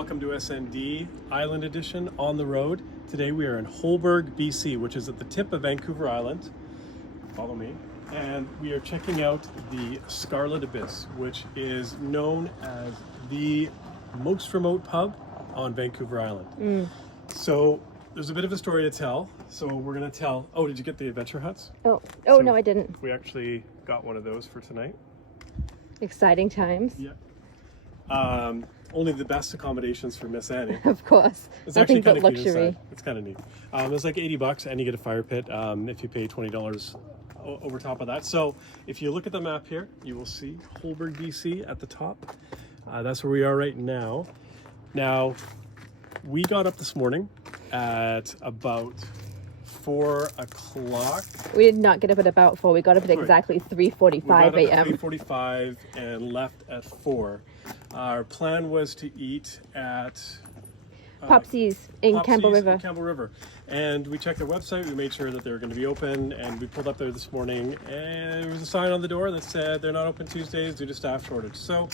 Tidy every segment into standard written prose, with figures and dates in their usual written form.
Welcome to SND Island Edition on the road. Today we are in Holberg, BC, which is at the tip of Vancouver Island. Follow me. And we are checking out the Scarlet Ibis, which is known as the most remote pub on Vancouver Island. So there's a bit of a story to tell. So we're going to tell... Oh, did you get the adventure huts? Oh, So no, I didn't. We actually got one of those for tonight. Exciting times. Yeah. Only the best accommodations for Miss Annie. Of course. It's Nothing actually but kind of cute luxury. inside. It's kind of neat. It's like $80 and you get a fire pit if you pay $20 over top of that. So if you look at the map here, you will see Holberg, BC at the top. That's where we are right now. Now, we got up this morning at about 4 o'clock. We did not get up at about 4. We got up at exactly 3:45 We got a.m. up at 3:45 and left at 4. Our plan was to eat at Popsies in Campbell River. Campbell River. And we checked their website, we made sure that they were going to be open, and we pulled up there this morning, and there was a sign on the door that said they're not open Tuesdays due to staff shortage. So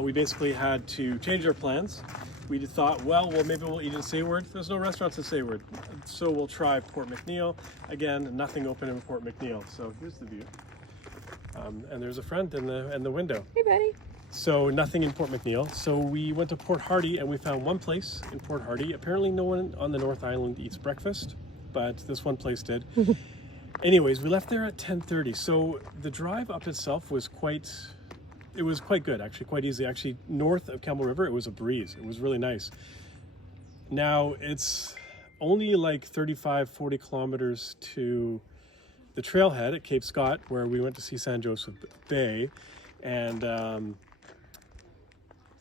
we basically had to change our plans. We thought, well, maybe we'll eat in Sayward. There's no restaurants in Sayward, so we'll try Port McNeill. Again, nothing open in Port McNeill. So here's the view. And there's a friend in the window. Hey, buddy. So nothing in Port McNeill. So we went to Port Hardy and we found one place in Port Hardy. Apparently no one on the North Island eats breakfast, but this one place did. Anyways, we left there at 10:30. So the drive up itself was quite good, actually, quite easy. Actually, north of Campbell River, it was a breeze. It was really nice. Now, it's only like 40 kilometers to the trailhead at Cape Scott, where we went to see San Joseph Bay. And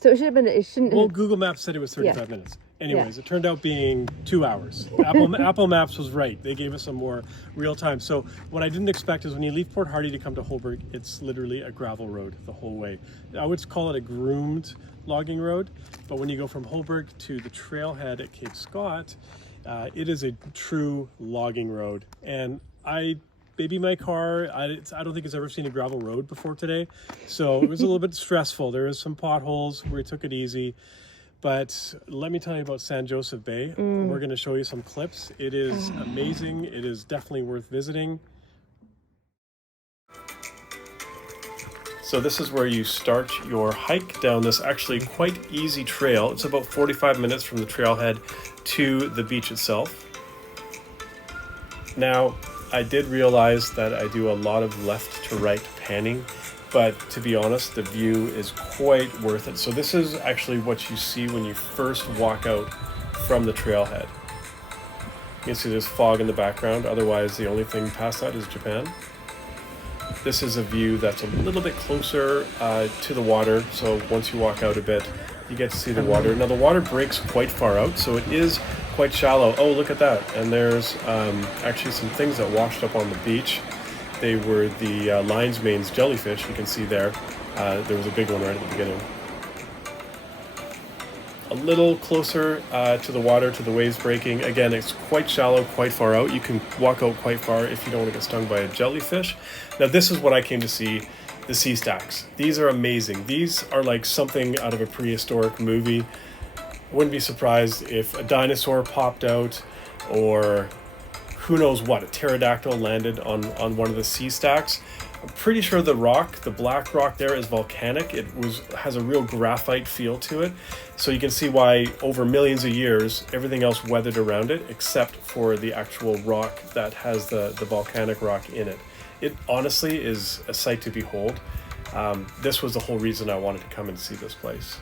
So it should have been. It shouldn't. well, have, Google Maps said it was 35 minutes. Anyways, Yeah. It turned out being 2 hours. Apple Maps was right. They gave us some more real time. So what I didn't expect is when you leave Port Hardy to come to Holberg, it's literally a gravel road the whole way. I would call it a groomed logging road, but when you go from Holberg to the trailhead at Cape Scott, it is a true logging road. And my car, I don't think it's ever seen a gravel road before today. So it was a little bit stressful. There was some potholes where we took it easy. But let me tell you about San Joseph Bay. We're going to show you some clips. It is amazing. It is definitely worth visiting. So this is where you start your hike down this actually quite easy trail. It's about 45 minutes from the trailhead to the beach itself. Now, I did realize that I do a lot of left to right panning, but to be honest, the view is quite worth it. So this is actually what you see when you first walk out from the trailhead. You can see there's fog in the background, otherwise the only thing past that is Japan. This is a view that's a little bit closer to the water, so once you walk out a bit, you get to see the water. Now the water breaks quite far out, so it is quite shallow. Oh, look at that. And there's actually some things that washed up on the beach. They were the lion's mane's jellyfish, you can see there. There was a big one right at the beginning. A little closer to the water, to the waves breaking. Again, it's quite shallow, quite far out. You can walk out quite far if you don't want to get stung by a jellyfish. Now this is what I came to see, the sea stacks. These are amazing. These are like something out of a prehistoric movie. Wouldn't be surprised if a dinosaur popped out, or who knows what, a pterodactyl landed on one of the sea stacks. I'm pretty sure the black rock there is volcanic. It has a real graphite feel to it. So you can see why over millions of years, everything else weathered around it, except for the actual rock that has the volcanic rock in it. It honestly is a sight to behold. This was the whole reason I wanted to come and see this place.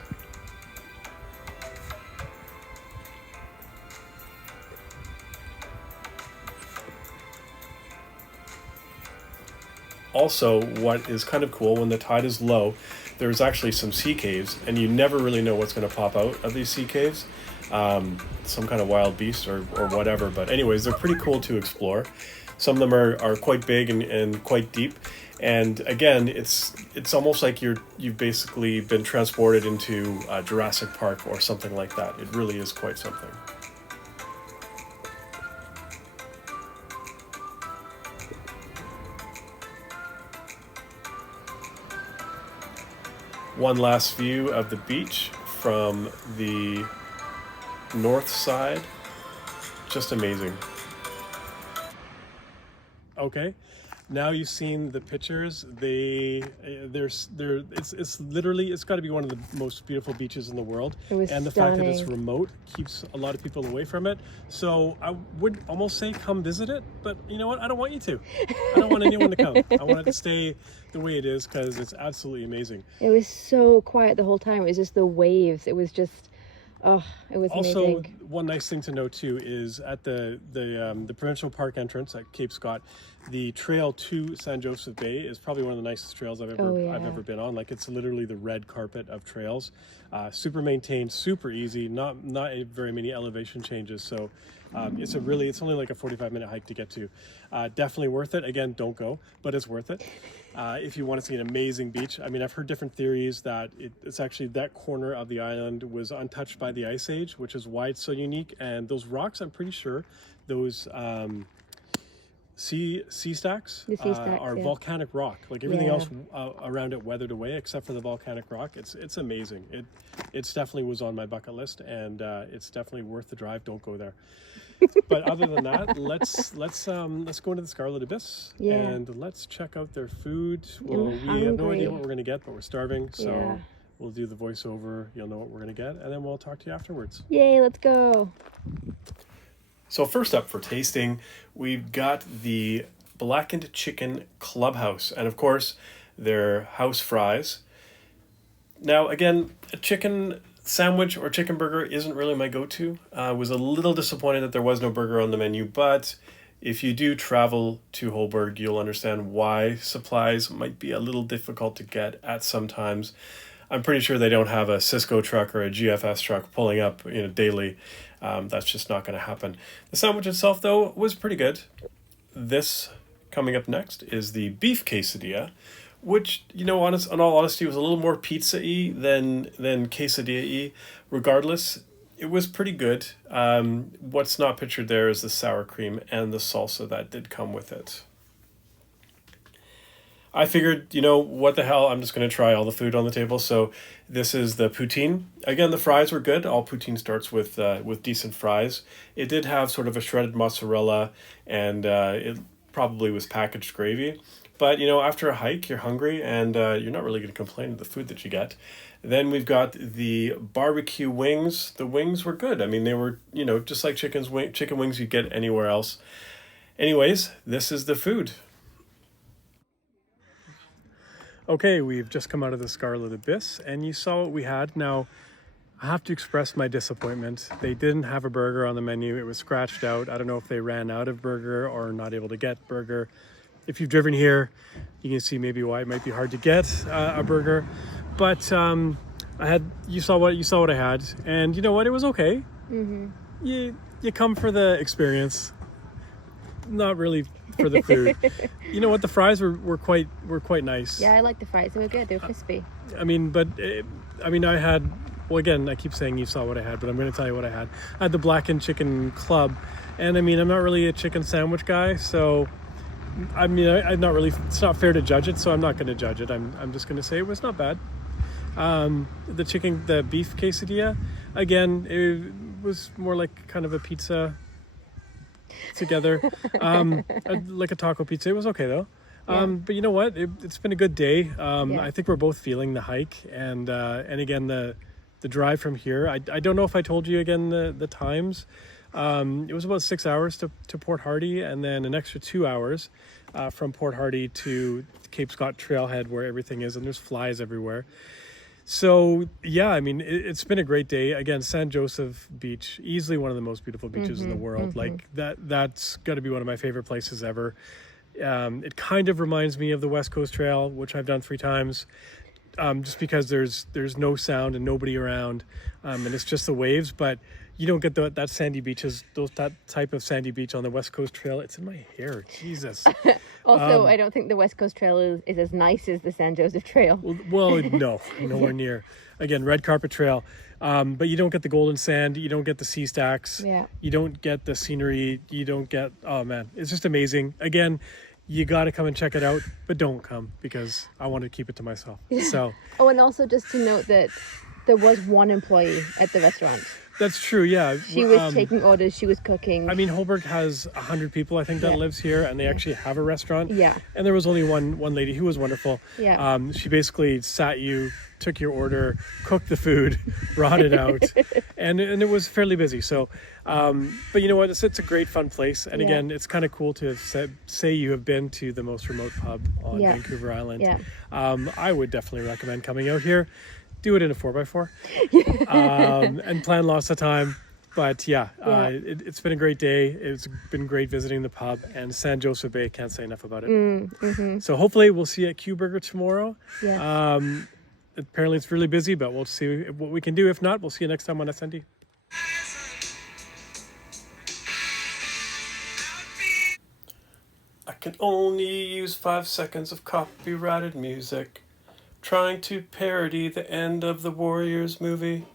Also, what is kind of cool, when the tide is low, there's actually some sea caves, and you never really know what's going to pop out of these sea caves. Some kind of wild beast or whatever, but anyways, they're pretty cool to explore. Some of them are quite big and quite deep, and again, it's almost like you've basically been transported into Jurassic Park or something like that. It really is quite something. One last view of the beach from the north side. Just amazing. Okay, now you've seen the pictures. It's literally, it's got to be one of the most beautiful beaches in the world. It was and the stunning. fact that it's remote keeps a lot of people away from it. So I would almost say come visit it, but you know what? I don't want you to. I don't want anyone to come. I want it to stay the way it is because it's absolutely amazing. It was so quiet the whole time. It was just the waves. It was just, oh, it was Also, amazing. one nice thing to note too is at the provincial park entrance at Cape Scott, the trail to San Joseph Bay is probably one of the nicest trails I've ever been on. Like, it's literally the red carpet of trails, super maintained, super easy, not very many elevation changes. So it's only like a 45-minute hike to get to. Definitely worth it. Again, don't go, but it's worth it. If you want to see an amazing beach. I mean, I've heard different theories that it's actually that corner of the island was untouched by the Ice Age, which is why it's so unique. And those rocks, I'm pretty sure, those sea stacks are volcanic rock. Like everything else around it weathered away except for the volcanic rock. It's amazing. It's definitely was on my bucket list, and it's definitely worth the drive. Don't go there. But other than that, let's go into the Scarlet Ibis and let's check out their food. Well, we have no idea what we're going to get, but we're starving, so we'll do the voiceover. You'll know what we're going to get, and then we'll talk to you afterwards. Yay, let's go. So first up for tasting, we've got the Blackened Chicken Clubhouse, and of course, their house fries. Now, again, a chicken sandwich or chicken burger isn't really my go-to. I was a little disappointed that there was no burger on the menu, but if you do travel to Holberg, you'll understand why supplies might be a little difficult to get at some times. I'm pretty sure they don't have a Cisco truck or a GFS truck pulling up daily. That's just not going to happen. The sandwich itself, though, was pretty good. This coming up next is the Beef Quesadilla, which, in all honesty, was a little more pizza-y than quesadilla-y. Regardless, it was pretty good. What's not pictured there is the sour cream and the salsa that did come with it. I figured, what the hell, I'm just going to try all the food on the table. So this is the poutine. Again, the fries were good. All poutine starts with decent fries. It did have sort of a shredded mozzarella, and it probably was packaged gravy. But, after a hike, you're hungry, and you're not really going to complain of the food that you get. Then we've got the barbecue wings. The wings were good. I mean, they were, just like chicken wings you get anywhere else. Anyways, this is the food. Okay, we've just come out of the Scarlet Ibis, and you saw what we had. Now, I have to express my disappointment. They didn't have a burger on the menu. It was scratched out. I don't know if they ran out of burger or not able to get burger. If you've driven here, you can see maybe why it might be hard to get a burger. But you saw what I had, and you know what? It was okay. Mm-hmm. You come for the experience, not really for the food. You know what? The fries were quite nice. Yeah, I like the fries. They were good. They were crispy. I had. Well, again, I keep saying you saw what I had, but I'm going to tell you what I had. I had the Blackened Chicken Club, and I'm not really a chicken sandwich guy, so. I'm not really. It's not fair to judge it, so I'm not going to judge it. I'm just going to say it was not bad. The beef quesadilla, again, it was more like kind of a pizza together, like a taco pizza. It was okay though. But you know what? It's been a good day. I think we're both feeling the hike, and again the drive from here. I don't know if I told you again the times. It was about 6 hours to Port Hardy, and then an extra 2 hours from Port Hardy to Cape Scott Trailhead, where everything is, and there's flies everywhere. So yeah, it's been a great day. Again, San Joseph Beach, easily one of the most beautiful beaches in the world. Like that's got to be one of my favorite places ever. It kind of reminds me of the West Coast Trail, which I've done 3 times. Just because there's no sound and nobody around, and it's just the waves, but you don't get that sandy beaches, that type of sandy beach on the West Coast Trail. It's in my hair, Jesus. Also, I don't think the West Coast Trail is as nice as the San Joseph Trail. Well, no, nowhere near. Again, red carpet trail, but you don't get the golden sand, you don't get the sea stacks, you don't get the scenery, you don't get, oh man, it's just amazing. Again, you got to come and check it out, but don't come because I want to keep it to myself. So. Oh, and also just to note that there was one employee at the restaurant. That's true, yeah. She was taking orders, she was cooking. I mean, Holberg has 100 people, I think, that lives here, and they actually have a restaurant. Yeah. And there was only one lady who was wonderful. Yeah. She basically sat you, took your order, cooked the food, brought it out, and it was fairly busy. So, but you know what? It's a great, fun place. And again, it's kind of cool to say you have been to the most remote pub on Vancouver Island. Yeah. I would definitely recommend coming out here. Do it in a 4x4 and plan lots of time. But it's been a great day. It's been great visiting the pub, and San Joseph Bay, can't say enough about it. So hopefully we'll see you at Q Burger tomorrow. Yes. Apparently it's really busy, but we'll see what we can do. If not, we'll see you next time on SND. I can only use 5 seconds of copyrighted music, trying to parody the end of the Warriors movie.